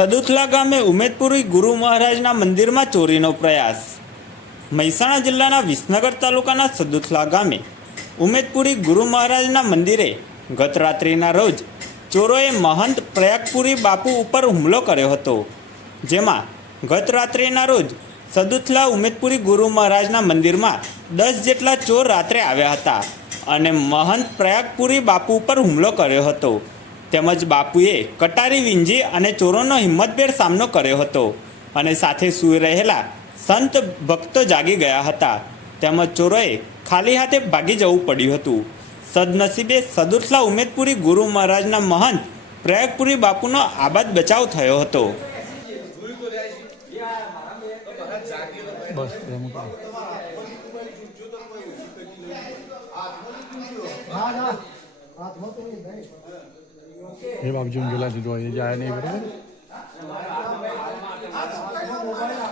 સદુથલા ગામે ઉમેદપુરી ગુરુ મહારાજના મંદિરમાં ચોરીનો પ્રયાસ। મહેસાણા જિલ્લાના વિસનગર તાલુકાના સદુથલા ગામે ઉમેદપુરી ગુરુ મહારાજના મંદિરે ગત રાત્રિના રોજ ચોરોએ મહંત પ્રયાગપુરી બાપુ ઉપર હુમલો કર્યો હતો। જેમાં ગત રાત્રિના રોજ સદુથલા ઉમેદપુરી ગુરુ મહારાજના મંદિરમાં 10 જેટલા ચોર રાત્રે આવ્યા હતા અને મહંત પ્રયાગપુરી બાપુ ઉપર હુમલો કર્યો હતો। તેમજ બાપુએ કટારી વીંજી અને ચોરોનો હિંમતભેર સામનો કર્યો હતો અને સાથે સૂઈ રહેલા સંત ભક્તો જાગી ગયા હતા। તેમજ ચોરોએ ખાલી હાથે ભાગી જવું પડ્યું હતું। સદનસીબે સદુથલા ઉમેદપુરી ગુરુ મહારાજના મહંત પ્રયાગપુરી બાપુનો આબાદ બચાવ થયો હતો। हे बाबूजी गेला तिथं जाय नाही बरोबर।